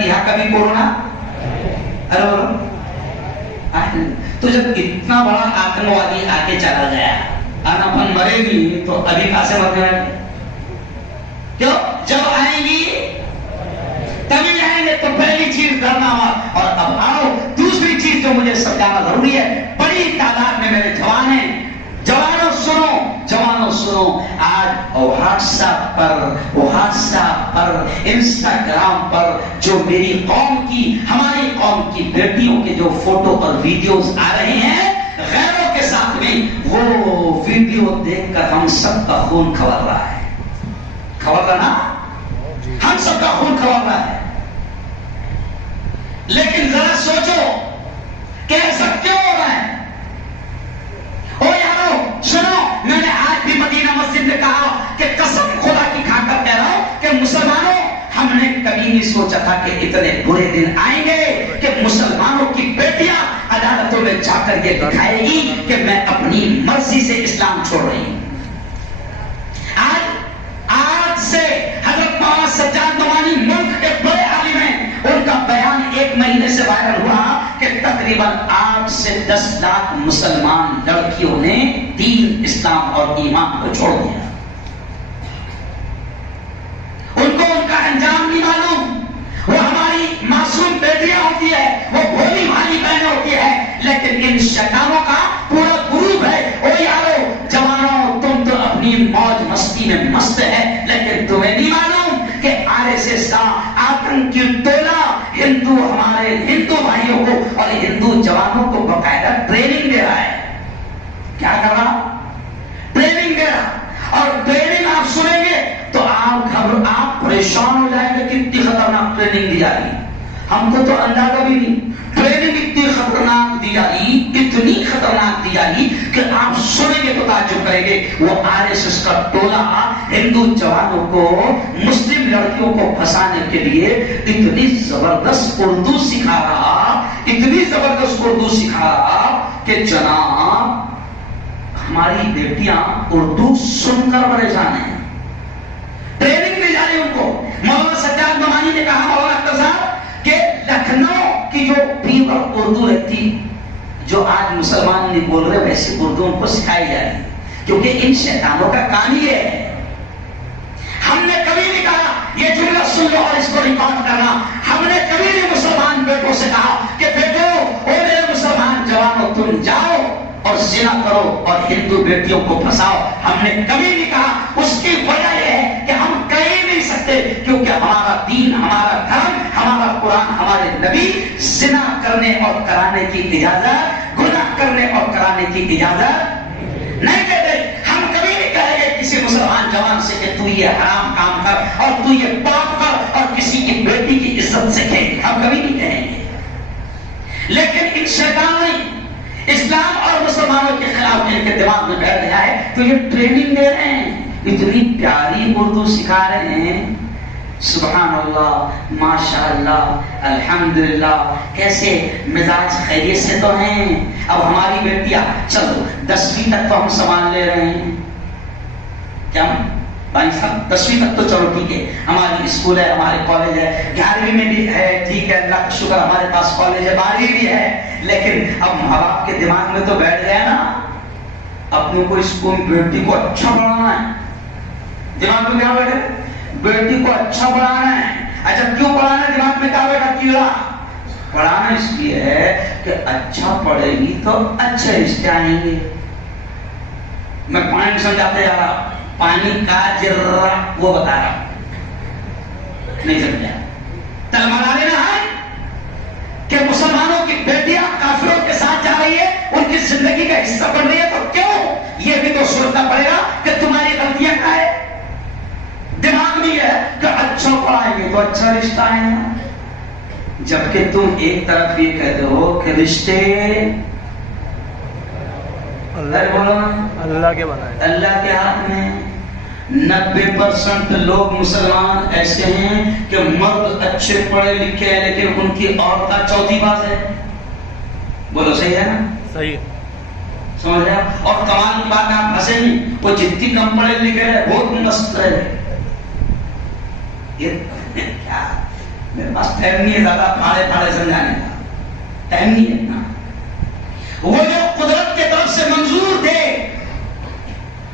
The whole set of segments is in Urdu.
یہاں کبھی کورونا تو جب اتنا بڑا آتنکوادی آگے چلا گیا اور اپن مرے بھی تو ابھی کہاں سے مرنے والے؟ کیوں؟ جب آئیں گی تبھی آئیں گے. تو پہلی چیز ڈرنا ہوا. اور اب آؤ دوسری چیز جو مجھے سمجھانا ضروری ہے. بڑی تعداد میں میرے جوان ہیں. جوانوں سنو آج واٹس ایپ پر انسٹاگرام پر جو میری قوم کی ہماری قوم کی بیٹیوں کے جو فوٹو اور ویڈیوز آ رہے ہیں غیروں کے ساتھ میں, وہ ویڈیو دیکھ کر ہم سب کا خون کھول رہا ہے. کھول رہا نا, ہم سب کا خون کھول رہا ہے. لیکن ذرا سوچو کہ ایسا کیوں ہو رہا ہے؟ او یارو سنو, میں نے آج بھی مدینہ مسجد میں کہا کہ قسم خدا کی کھا کر کہہ رہا ہوں کہ مسلمانوں, ہم نے کبھی نہیں سوچا تھا کہ اتنے برے دن آئیں گے کہ مسلمانوں کی بیٹیاں عدالتوں میں جا کر یہ دکھائے گی کہ میں اپنی مرضی سے اسلام چھوڑ رہی ہوں. آج سے حضرت مولانا سجاد نعمانی ملک کے بڑے عالم ہیں, ان کا بیان ایک مہینے سے وائرل ہوا کہ تقریباً 8 سے 10 لاکھ مسلمان لڑکیوں نے دین, اسلام اور ایمان کو چھوڑ دیا. ان کو ان کا انجام نہیں معلوم. وہ ہماری معصوم بیٹیاں ہوتی ہے, وہ بھولی بھالی بہنیں ہوتی ہے, لیکن ان شیطانوں کا پورا گروپ ہے. او یارو جوانوں, تم تو اپنی موج مستی میں مست ہے, لیکن تمہیں نہیں معلوم کہ RSS کا آتنکی ٹولہ ہمارے ہندو بھائیوں کو اور ہندو جوانوں کو باقاعدہ ٹریننگ دے رہا ہے. کیا کر رہا؟ ٹریننگ دے رہا. اور ٹریننگ آپ سنیں گے تو آپ پریشان ہو جائیں گے, کتنی خطرناک ٹریننگ دی جا رہی. ہم کو تو اندازہ بھی نہیں. ٹریننگ اتنی خطرناک دی جا رہی, اتنی خطرناک دی جا رہی کہ آپ سنیں گے تو تعجب کریں گے. وہ RSS کا ٹولہ ہندو جوانوں کو, مسلم لڑکیوں کو پھنسانے کے لیے اتنی زبردست اردو سکھا رہا کہ جناب ہماری بیٹیاں اردو سن کر پریشان ہیں. ٹریننگ دی جا رہی ان کو. مولانا سجاد نعمانی نے کہا, مولانا اختر صاحب, کہ لکھنؤ کی جو پیور اردو رہتی, جو آج مسلمان نہیں بول رہے ویسی اردو ان کو سکھائی جا رہی, کیونکہ ان شیطانوں کا کام ہی ہے. ہم نے کبھی نہیں کہا یہ جملہ سن لو اور اس کو ریکارڈ کرنا. ہم نے کبھی نہیں مسلمان بیٹوں سے کہا کہ بیٹو, او میرے مسلمان جوانوں, تم جاؤ اور زنا کرو اور ہندو بیٹیوں کو پھنساؤ. ہم نے کبھی نہیں کہا. اس کی وجہ یہ ہے کہ ہم کہہ ہی نہیں سکتے, کیونکہ ہمارا دین, ہمارا دھرم, ہمارا قرآن, ہمارے نبی زنا کرنے اور کرانے کی اجازت, گناہ کرنے اور کرانے کی اجازت نہیں دیتے. ہم کبھی نہیں کہیں گے کسی مسلمان جوان سے کہ تو یہ حرام کام کر اور تو یہ پاپ کر اور کسی کی بیٹی کی عزت سے کہیں. ہم کبھی نہیں کہیں گے. لیکن ان شیطانوں نے اسلام اور مسلمانوں کے خلاف ان کے دماغ میں بیٹھ گیا ہے, تو یہ ٹریننگ دے رہے ہیں, اتنی پیاری اردو سکھا رہے ہیں. سبحان اللہ, ماشاء اللہ, الحمدللہ. کیسے مزاج خیریت سے تو ہیں. اب ہماری بیٹیاں چلو 10ویں تک تو ہم سنبھال لے رہے ہیں. کیا بھائی صاحب 10ویں تک تو چلو ٹھیک ہے, ہماری اسکول ہے, ہمارے کالج ہے, 11ویں میں بھی ہے, ٹھیک ہے, اللہ کا شکر ہمارے پاس کالج ہے, 12ویں بھی ہے. لیکن اب ماں باپ کے دماغ میں تو بیٹھ گیا نا, اپنے کو اسکول بیٹی کو اچھا پڑھانا ہے. دماغ میں کیا بیٹھے؟ بیٹی کو اچھا پڑھانا ہے. اچھا کیوں پڑھانا ہے؟ دماغ میں کیا بیٹھا؟ کیڑا. پڑھانا اس لیے ہے کہ اچھا پڑھے گی تو اچھے رشتے آئیں گے. میں پوائنٹ سمجھاتے جا رہا, پانی کا جرہ وہ بتا رہا, نہیں سمجھا. تلمرا لینا ہے کہ مسلمانوں کی بیٹیاں کافروں کے ساتھ جا رہی ہے, ان کی زندگی کا حصہ بن رہی ہے, تو کیوں؟ یہ بھی تو سوچنا پڑے گا کہ تمہاری غلطیاں کیا ہے. دماغ میں ہے کہ اچھا پڑھائیں گے تو اچھا رشتہ آئے گا, جبکہ تم ایک طرف یہ کہتے ہو کہ رشتے اللہ کے بنائے, اللہ کے ہاتھ میں. 90% لوگ مسلمان ایسے ہیں کہ مرد اچھے پڑھے لکھے ہیں لیکن ان کی عورتیں چوتھی باز ہے. بولو صحیح ہے نا؟ صحیح سمجھ رہے. اور کمال کی بات آپ ہنسیں نہیں, وہ جتنی کم پڑھے لکھے ہیں بہت مست ہے. میرے پاس ٹائم نہیں ہے زیادہ پھاڑے پھاڑے سمجھانے کا، ٹائم نہیں ہے اتنا۔ وہ جو قدرت کے طرف سے منظور تھے،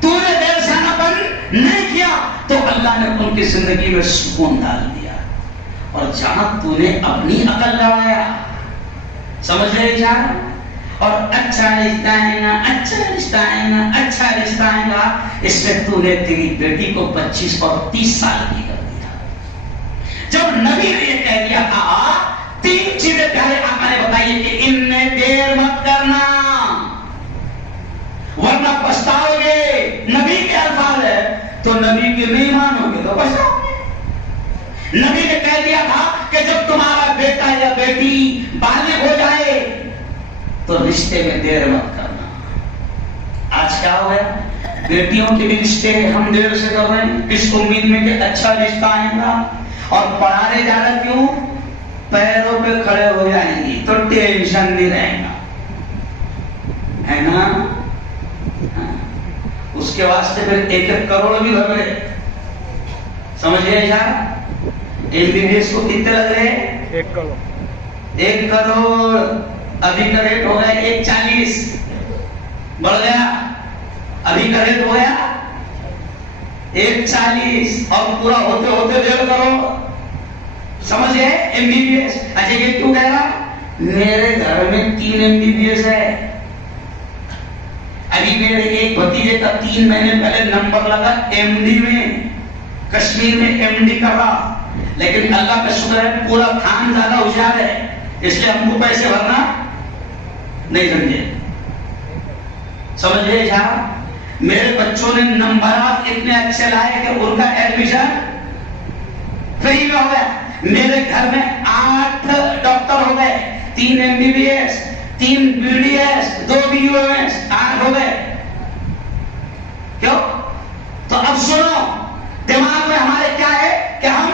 تو نے دیرسانہ پن نہیں کیا تو اللہ نے ان کی زندگی میں سکون ڈال دیا۔ اور جہاں تو نے اپنی عقل لڑایا، سمجھ رہے جان، اور اچھا رشتہ آئے گا، اچھا رشتہ آئے گا، اچھا رشتہ آئے گا، اس میں تو نے تیری بیٹی کو 25 اور 30 سال کی کر دیا۔ جب نبی نے یہ کہہ دیا تھا، 3 چیزیں پیارے آقا نے بتائی کہ ان میں دیر مت کرنا ورنہ پچھتاؤ گے۔ نبی کے الفاظ ہے تو نبی کے نہیں مانو گے تو پچھتاؤ گے۔ نبی نے کہہ دیا تھا کہ جب تمہارا بیٹا یا بیٹی بالغ ہو جائے تو رشتے میں دیر مت کرنا۔ آج کیا ہو گیا؟ بیٹیوں کے بھی رشتے ہم دیر سے کر رہے ہیں اس امید میں کہ اچھا رشتہ آئے گا، اور پڑھانے جا رہے کیوں؟ پیروں پہ کھڑے ہو جائیں گی تو ٹینشن نہیں رہے گا، ہے نا؟ اس کے واسطے پھر 1-1 کروڑ بھی بھر رہے، سمجھ گئے یار؟ MBBS کو کتنے لگ رہے؟ 1 کروڑ۔ 1 کروڑ ابھی کا ریٹ ہو گیا 1.40، بڑھ گیا، ابھی کا ریٹ ہو گیا 1.40 اور پورا ہوتے ہوتے 1.5 کروڑ، سمجھ گئے؟ MBBS۔ اچھا یہ کیوں کہہ رہا؟ میرے گھر میں 3 MBBS ہے۔ ابھی میرے ایک بھتیجے کا 3 مہینے پہلے نمبر لگا MD میں، کشمیر میں MD کر رہا، لیکن اللہ کا شکر ہے پورا خان زیادہ ہوشیار ہے، اس لیے ہم کو پیسے بھرنا نہیں سمجھے، سمجھ گئے جہاں؟ میرے بچوں نے نمبرات اتنے اچھے لائے کہ ان کا ایڈمیشن فری میں ہو گیا۔ میرے گھر میں 8 ڈاکٹر ہو گئے، 3 MBBS، 3 BDS، 2 BUMS، 8 ہو گئے۔ کیوں؟ تو اب سنو، دماغ میں ہمارے کیا ہے کہ ہم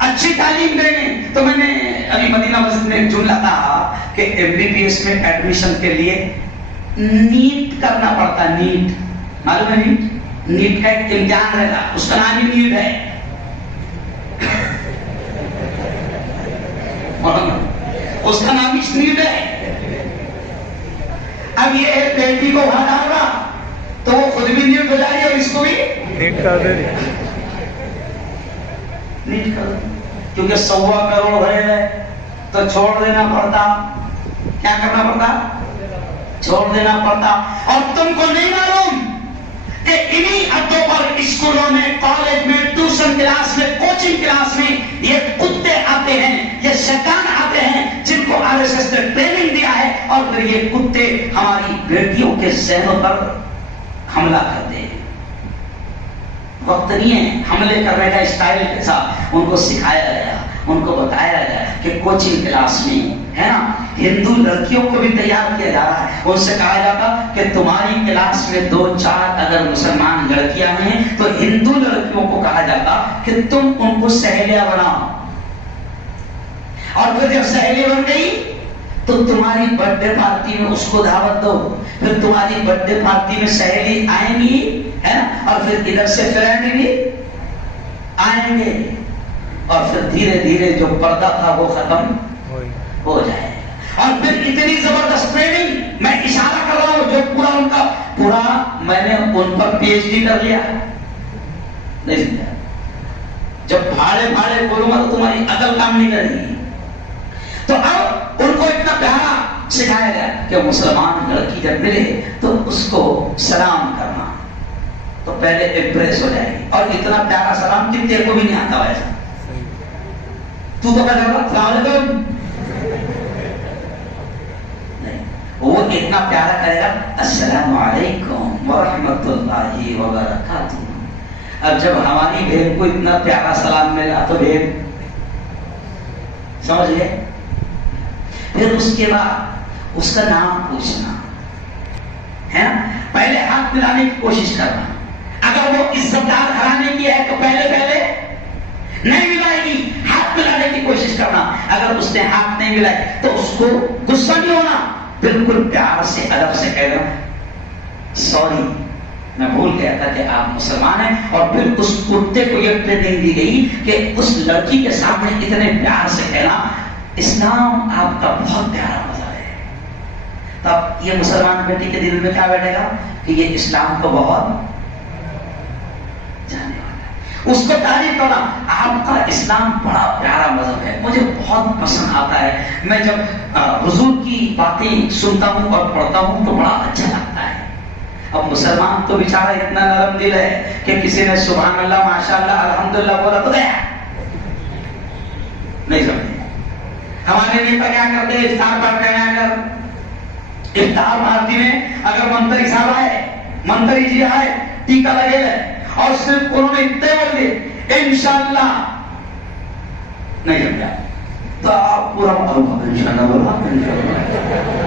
اچھی تعلیم دیں گے۔ تو میں نے ابھی مدینہ مسجد میں جملہ کہا کہ MBBS میں ایڈمیشن کے لیے نیٹ کرنا پڑتا، نیٹ معلوم ہے؟ نیٹ کا ایک امتحان رہتا، اس کا نام ہی نیٹ ہے، اس کا نام ہی نیٹ ہے۔ اب یہ بیٹی کو وہاں ڈال رہا تو وہ خود بھی نیٹ ہو جائے اور اس کو بھی نیٹ کر دے، نیٹ کر دے، کیونکہ 1.25 کروڑ ہے تو چھوڑ دینا پڑتا۔ کیا کرنا پڑتا؟ چھوڑ دینا پڑتا۔ اور تم کو نہیں معلوم کہ انہی حدوں پر اسکولوں میں، کالج میں، ٹیوشن کلاس میں، کوچنگ کلاس میں یہ کتے آتے ہیں، یہ شیطان آتے ہیں جن کو RSS نے ٹریننگ دیا ہے، اور پھر یہ کتے ہماری بیٹیوں کے ذہنوں پر حملہ کرتے ہیں۔ وقت نہیں ہے حملے کرنے کا اسٹائل کے ساتھ، ان کو سکھایا گیا، ان کو بتایا گیا کہ کوچنگ کلاس میں ہے نا، ہندو لڑکیوں کو بھی تیار کیا جا رہا ہے، ان سے کہا جاتا کہ تمہاری کلاس میں 2-4 اگر مسلمان لڑکیاں ہیں تو ہندو لڑکیوں کو کہا جاتا کہ تم ان کو سہیلیاں بناؤ، اور پھر جب سہیلی بن گئی تو تمہاری برتھ ڈے پارٹی میں اس کو دعوت دو، پھر تمہاری برتھ ڈے پارٹی میں سہیلی آئیں گی ہے نا، اور پھر ادھر سے فرینڈ بھی آئیں گے، اور پھر دھیرے دھیرے جو پردہ تھا وہ ختم ہو جائے گا۔ اور پھر اتنی زبردست ٹریننگ، میں اشارہ کر رہا ہوں جو پورا ان کا پورا میں نے ان پر PhD کر لیا، نہیں سمجھا؟ جب بھاڑے بھاڑے بولوں گا تو تمہاری عقل کام نہیں کرے گی۔ تو اب ان کو اتنا پیارا سکھایا گیا کہ مسلمان لڑکی جب ملے تو اس کو سلام کرنا، تو پہلے امپریس ہو جائے گی، اور اتنا پیارا سلام کتنے کو بھی نہیں آتا ویسا۔ تو کہتا ہے السلام علیکم، نہیں، وہ اتنا پیارا کرے گا السلام علیکم ورحمۃ اللہ وبرکاتہ۔ اب جب ہماری بہن کو اتنا پیارا سلام ملا تو بہن سمجھ گئے، پھر اس کے بعد اس کا نام پوچھنا ہے نا، پہلے ہاتھ ملانے کی کوشش کرنا، اگر وہ عزت دار گھرانے کی ہے تو پہلے نہیں ملائے گی، ہاتھ ملانے کی کوشش کرنا، اگر اس نے ہاتھ نہیں ملائے تو اس کو غصہ نہیں ہونا، بالکل پیار سے ادب سے کہنا سوری میں بھول گیا تھا کہ آپ مسلمان ہیں. اور پھر اس کتے کو یہ ٹریننگ دی گئی کہ اس لڑکی کے سامنے اتنے پیار سے کہنا اسلام آپ کا بہت پیارا مذہب ہے. تب یہ مسلمان بیٹی کے دل میں کیا بیٹھے گا کہ یہ اسلام کو بہت جانے والا ہے. اس کو تعریف کرنا آپ کا اسلام بڑا پیارا مذہب ہے, مجھے بہت پسند آتا ہے. میں جب حضور کی باتیں سنتا ہوں اور پڑھتا ہوں تو بڑا اچھا لگتا ہے. اب مسلمان تو بیچارہ اتنا نرم دل ہے کہ کسی نے سبحان اللہ ماشاءاللہ الحمدللہ بولا تو گیا نہیں سمجھے. ہمارے نیتا کیا کرتے ہیں, افطار پڑھ کے آیا کر افطار پارٹی میں اگر منتری صاحب آئے, منتری جی آئے, ٹیکا لگے اور صرف انہوں نے اتنے بول دیے انشاءاللہ نہیں سمجھا تو آپ پورا انشاءاللہ بولا انشاءاللہ.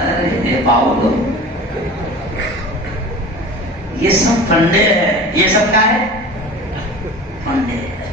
ارے باؤ یہ سب فنڈے ہے, یہ سب کیا ہے فنڈے ہے.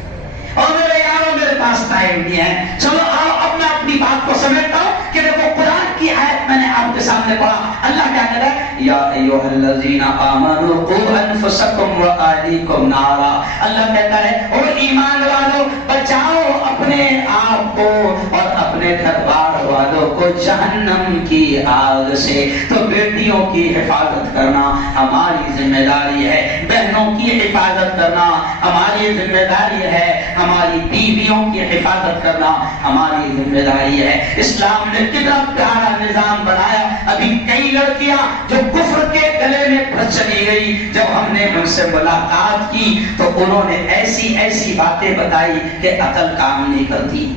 اور میرے یاروں میرے پاس ٹائم نہیں ہے, چلو آؤ اب میں اپنی بات کو سمیٹتا ہوں کہ دیکھو قرآن کی آیت میں نے آپ کے سامنے پڑھا. اللہ کیا کہہ رہا ہے یا ایھا الذین آمنوا قوا انفسکم واہلیکم نارا. اللہ کہتا ہے او ایمان والو بچاؤ اپنے آپ کو اور اپنے گھر بار والوں کو جہنم کی آگ سے. تو بیٹیوں کی حفاظت کرنا ہماری ذمہ داری ہے, بہنوں کی حفاظت کرنا ہماری ذمہ داری ہے, ہماری بیویوں کی حفاظت کرنا ہماری ذمہ داری ہے. اسلام نے کتنا پیارا نظام بنایا. ابھی کئی لڑکیاں جو کفر کے گلے میں پھنس چلی گئی, جب ہم نے ان سے ملاقات کی تو انہوں نے ایسی ایسی باتیں بتائی کہ عقل کام نہیں کرتی,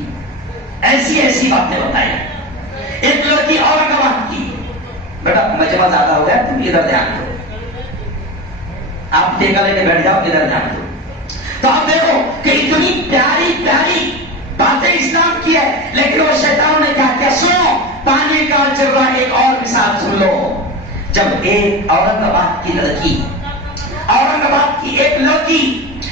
ایسی ایسی باتیں بتائی. ایک لڑکی اورنگ آباد کی, بیٹا مجمع زیادہ ہو گیا تم ادھر دھیان دو, آپ ٹیکا لے کے بیٹھ جاؤ ادھر دھیان دو. تو آپ دیکھو کہ اتنی پیاری پیاری باتیں اسلام کی ہے, لیکن وہ شیطان نے کہا کیا سنو پانی کا چل رہا. ایک اور مثال سن لو. جب ایک اورنگ آباد کی لڑکی, اورنگ آباد کی ایک لڑکی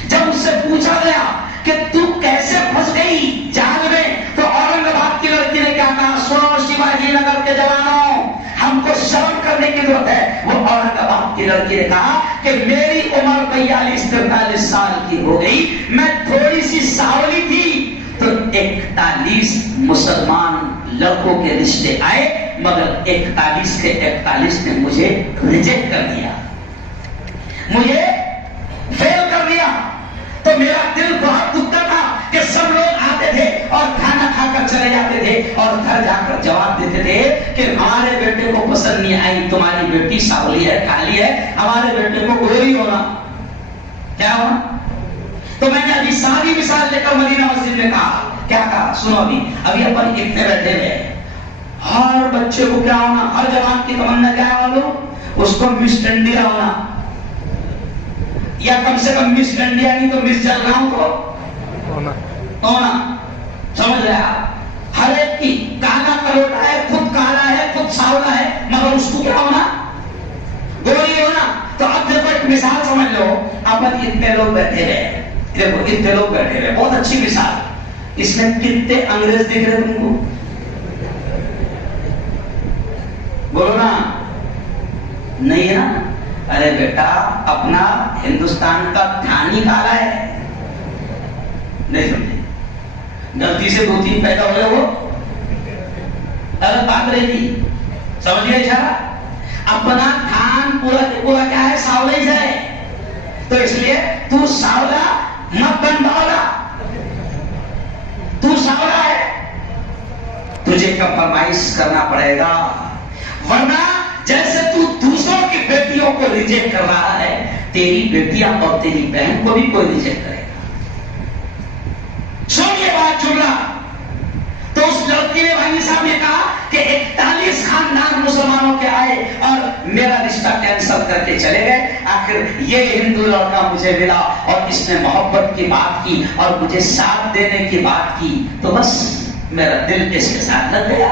جب اس سے پوچھا گیا کہ تو کیسے پھنس گئی جال میں, تو اورنگ آباد کی لڑکی نے کیا کہا سنو شیواجی نگر کے جوانوں ہم کو شرم کرنے کی ضرورت ہے. وہ اورنگ آباد کی لڑکی نے کہا کہ میری عمر 42-43 سال کی ہو گئی, میں تھوڑی سی ساولی تھی تو 41 مسلمان لڑکوں کے رشتے آئے, مگر 41 کے 41 نے مجھے ریجیکٹ کر دیا, مجھے فیل کر دیا. تو میرا دل بہت دکھتا تھا کہ سب لوگ آتے تھے اور کھانا کھا کر چلے جاتے تھے اور گھر جا کر جواب دیتے تھے کہ ہمارے بیٹے کو پسند نہیں آئی تمہاری بیٹی ساولی ہے کالی ہے, ہمارے بیٹے کو گوری ہونا کیا ہونا. تو میں نے ابھی ساری مثال لے کر مدینہ مسجد میں کہا, کیا کہا سنو. ابھی اپن اتنے بیٹھے ہوئے, ہر بچے کو کیا ہونا, ہر جوان کی تمنا کیا ہے والو اس کو مس انڈیا ہونا, یا کم سے کم مس انڈیا نہیں تو مس جلگاؤں کو ہونا. سمجھ رہے آپ, ہر ایک کی کالا کروٹا ہے, خود کالا ہے خود ساولا ہے, مگر اس کو کیا ہونا گوری ہونا. تو اب دیکھو ایک مثال سمجھ لو, اپن اتنے لوگ بیٹھے رہے, دیکھو اتنے لوگ بیٹھے رہے, بہت اچھی مثال. اس میں کتنے انگریز دکھ رہے تم کو بولو نا, نہیں ہے نا. ارے بیٹا اپنا ہندوستان کا دھانی کالا ہے, نہیں سمجھے, غلطی سے 2-3 پیدا ہوئے وہ الگ بات رہی تھی, سمجھ گئے اشارہ. اپنا دھان پورا پورا کیا ہے ساولا ہی ہے, تو اس لیے تو ساولا مت بن باولا, تو ساولا ہے, تجھے کمپرومائز کرنا پڑے گا, ورنہ جیسے تو دوسروں کی بیٹیوں کو ریجیکٹ کر رہا ہے تیری بیٹیاں اور تیری بہن کو بھی کوئی ریجیکٹ کرے گا. سن یہ بات جملہ. تو اس لڑکی نے بھائی صاحب نے کہا کہ 41 خاندان مسلمانوں کے آئے اور میرا رشتہ کینسل کر کے چلے گئے. آخر یہ ہندو لڑکا مجھے ملا اور اس نے محبت کی بات کی اور مجھے ساتھ دینے کی بات کی, تو بس میرا دل اس کے ساتھ لگ گیا.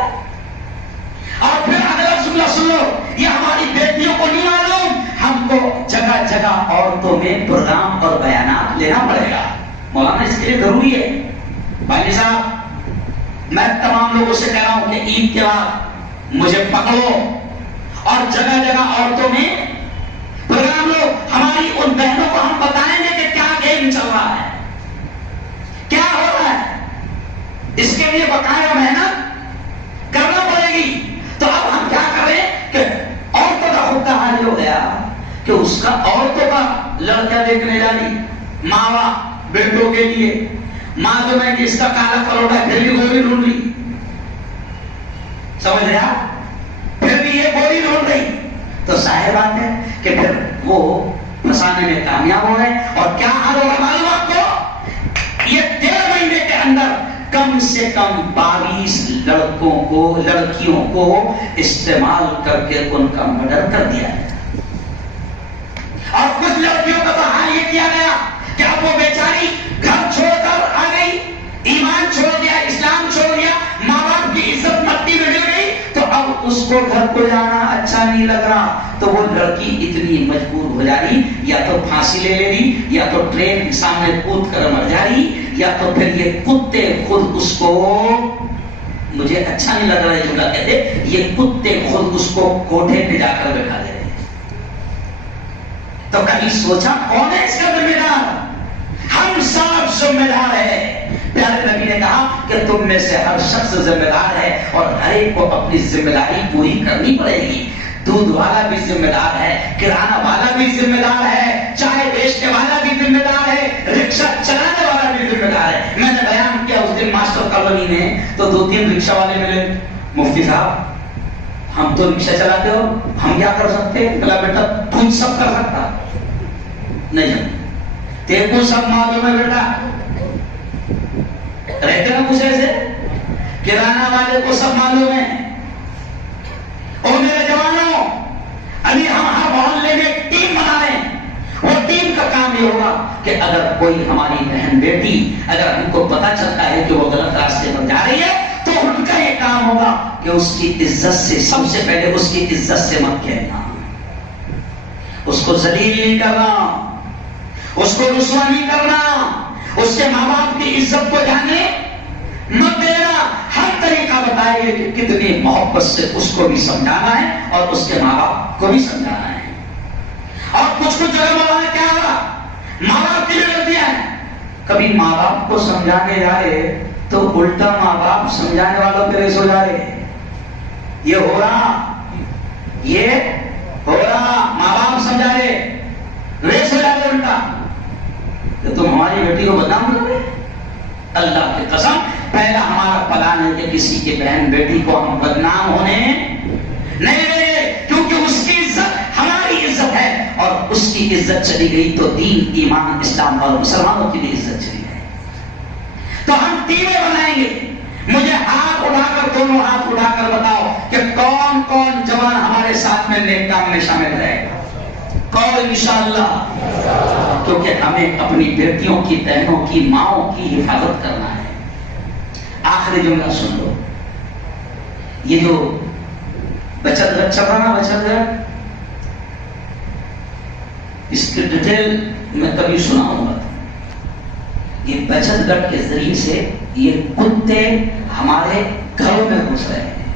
اور پھر اگلا جملہ سن لو, یہ ہماری بیٹیوں کو نہیں معلوم, ہم کو جگہ جگہ عورتوں میں پروگرام اور بیانات لینا پڑے گا. مولانا اس کے لیے ضروری ہے. بھائی صاحب میں تمام لوگوں سے کہہ رہا ہوں کہ عید کے بعد مجھے پکڑو اور جگہ جگہ عورتوں میں پروگرام لو. ہماری ان بہنوں کو ہم بتائیں گے کہ کیا گیم چل رہا ہے, کیا ہو رہا ہے. اس کے لیے بقایا محنت کرنا پڑے گی. تو اب ہم کیا کریں کہ عورتوں کا خود کا حال ہو گیا کہ اس کا عورتوں کا لڑکا دیکھنے جانی, ماں باپ بیٹوں کے لیے, ماں تو میں کہ اس کا کالا کروڑا پھر بھی گولی ڈھونڈ رہی, سمجھ رہے آپ, پھر بھی یہ گولی ڈھونڈ رہی. تو ظاہر بات ہے کہ پھر وہ پھنسانے میں کامیاب ہو رہے ہیں. اور کیا حال ہوگا معلوم آپ کو, یہ 13 مہینے کے اندر کم سے کم 22 لڑکوں کو, لڑکیوں کو استعمال کر کے ان کا مرڈر کر دیا ہے. اور کچھ لڑکیوں کا تو حال یہ کیا گیا کہ اب وہ بیچاری گھر چھوڑ کر آ گئی, ایمان چھوڑ دیا, اسلام چھوڑ دیا, ماں باپ کی عزت مٹی میں مل گئی, تو اب اس کو گھر کو جانا اچھا نہیں لگ رہا. تو وہ لڑکی اتنی مجبور ہو جا رہی, یا تو پھانسی لے رہی, یا تو ٹرین کے سامنے کود کر مر جا رہی, یا تو پھر یہ کتے خود اس کو, مجھے اچھا نہیں لگ رہا ہے جملہ کہتے, یہ کتے خود اس کو کوٹھے پہ جا کر بٹھا دے رہے. تو کبھی سوچا کون ہے اس کا ذمہ دار؟ ہم سب ذمہ دار ہیں. پیارے نبی نے کہا کہ تم میں سے ہر شخص ذمہ دار ہے اور ہر ایک کو اپنی ذمہ داری پوری کرنی پڑے گی. دودھ والا بھی ذمہ دار ہے, کرانہ والا بھی ذمہ دار ہے, چائے بیچنے والا بھی ذمہ دار ہے, رکشہ چلانے والا بھی ذمہ دار ہے. میں نے بیان کیا اس دن ماسٹر کالونی میں, تو 2-3 رکشہ والے ملے. مفتی صاحب ہم تو رکشہ چلاتے ہو, ہم کیا کر سکتے؟ بلا بیٹا تم سب کر سکتا نہیں, تیرے کو سب معلوم ہے بیٹا. رہتے نا کچھ ایسے, کرانہ والے کو سب معلوم ہے. اور میرے جوانوں, ابھی ہم ہر محلے میں ایک ٹیم بنا رہے ہیں. وہ ٹیم کا کام یہ ہوگا کہ اگر کوئی ہماری بہن بیٹی, اگر ہم کو پتا چلتا ہے کہ وہ غلط راستے پر جا رہی ہے, تو ان کا یہ کام ہوگا کہ اس کی عزت سے, سب سے پہلے اس کی عزت سے مت کہنا, اس کو ذلیل نہیں کرنا, اس کو رسوا نہیں کرنا, اس کے ماں باپ کی عزت کو جانے مت دینا. ہر طریقہ بتائے گے کہ کتنی محبت سے اس کو بھی سمجھانا ہے اور اس کے ماں باپ کو بھی سمجھانا ہے. اور کچھ جگہ بتانا کیا ہوگا, ماں باپ کی بھی غلطیاں ہیں. کبھی ماں باپ کو سمجھانے جائے تو الٹا ماں باپ سمجھانے والوں پہ ریس ہو جا رہے. یہ ہو رہا, یہ ہو رہا, ماں باپ سمجھا رہے, ریس ہو جا رہے الٹا کہ تم ہماری بیٹی کو بدنام کر رہے. اللہ کی قسم, پہلا ہمارا پلان ہے کہ کسی کی بہن بیٹی کو ہم بدنام ہونے نہیں دیں, کیونکہ اس کی عزت ہماری عزت ہے, اور اس کی عزت چلی گئی تو دین, ایمان, اسلام اور مسلمانوں کی بھی عزت چلی گئی. تو ہم ٹیمیں بنائیں گے. مجھے ہاتھ اٹھا کر, دونوں ہاتھ اٹھا کر بتاؤ کہ کون کون جوان ہمارے ساتھ میں نیک کام میں شامل رہے گا. کون؟ انشاءاللہ. کیونکہ ہمیں اپنی بیٹیوں کی, بہنوں کی, ماؤں کی حفاظت کرنا ہے. آخری جملہ سن لو, یہ جو بچت گھر چل رہا نا, بچت گھر, اس کی ڈیٹیل میں کبھی سناؤں گا. یہ بچت گھر کے ذریعے سے یہ کتے ہمارے گھروں میں گھس رہے ہیں.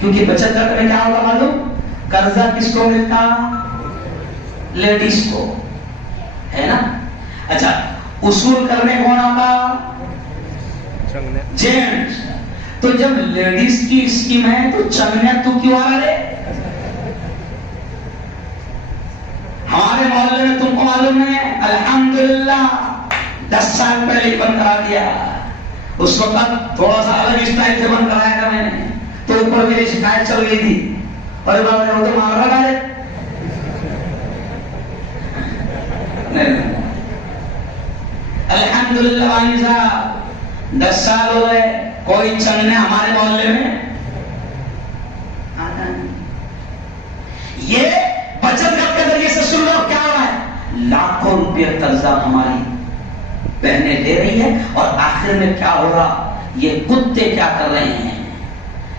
کیونکہ بچت گھر میں کیا ہوگا معلوم, قرضہ کس کو ملتا؟ لیڈیز کو, ہے نا. اچھا, اصول کرنے کون آتا؟ جینٹس. تو جب لیڈیز کی اسکیم ہے تو چلنے تو کیوں آ رہے؟ ہمارے محلے میں تم کو معلوم ہے, الحمدللہ 10 سال پہلے بند کرا دیا. اس وقت تھوڑا سا الگ اسٹائل سے بند کرایا تھا میں نے, تو اوپر میری شکایت چل گئی تھی, اور وہ تو مار رہا ہے. الحمدللہ وانی صاحب 10 سال ہو گئے, کوئی چلنے ہمارے محلے میں آتا نہیں. یہ بچت گھر کے ذریعے سے سن لو کیا ہو رہا ہے. لاکھوں روپے قرضہ ہماری بہنیں دے رہی ہے, اور آخر میں کیا ہو رہا, یہ کتے کیا کر رہے ہیں,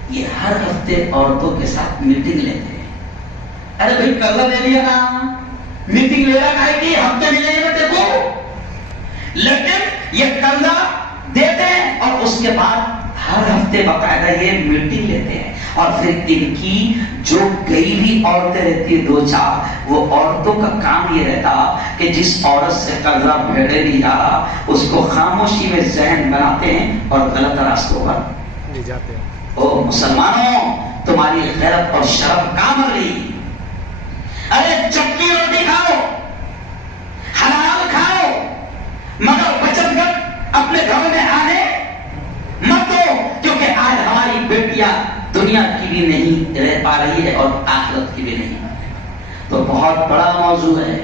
یہ ہر ہفتے عورتوں کے ساتھ میٹنگ لیتے ہیں. ارے بھائی قرضہ دے دیا نا, میٹنگ لے رہا ہے کہ ہفتے ملیں گے بیٹے کو, لیکن یہ قرضہ دیتے ہیں اور اس کے بعد ہر ہفتے باقاعدہ یہ میٹنگ لیتے ہیں. اور پھر ان کی جو گئی بھی عورتیں رہتی ہیں دو چار، وہ عورتوں کا کام یہ رہتا کہ جس عورت سے قرضہ بھیڑے لیا اس کو خاموشی میں ذہن بناتے ہیں اور غلط راستوں پر لے جاتے ہیں۔ او مسلمانوں، تمہاری غیرت اور شرف کام مر گئی۔ ارے چپکی روٹی کھاؤ، حلال کھاؤ، مگر بچت گھر اپنے گھروں میں آنے مت دو، کیونکہ آج ہماری بیٹیاں دنیا کی بھی نہیں رہ پا رہی ہے اور آخرت کی بھی نہیں۔ تو بہت بڑا موضوع ہے،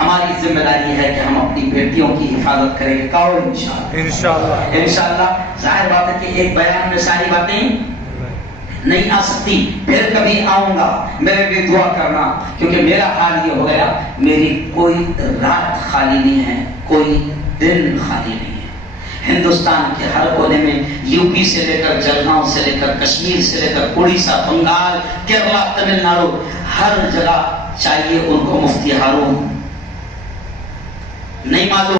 ہماری ذمہ داری ہے کہ ہم اپنی بیٹیوں کی حفاظت کریں گے، کہو انشاءاللہ۔ انشاءاللہ ظاہر بات ہے کہ ایک بیان میں ساری باتیں نہیں آ سکتی، پھر کبھی آؤں گا، میرے بھی دعا کرنا، کیونکہ میرا حال یہ ہو گیا، میری کوئی رات خالی نہیں ہے، کوئی دن خالی نہیں ہے۔ ہندوستان کے ہر کونے میں، یو پی سے لے کر جلگاؤں سے لے کر کشمیر سے لے کر اڑیسہ، بنگال، کیرلا، تمل ناڈو، ہر جگہ چاہیے ان کو مفتی ہارون، نہیں معلوم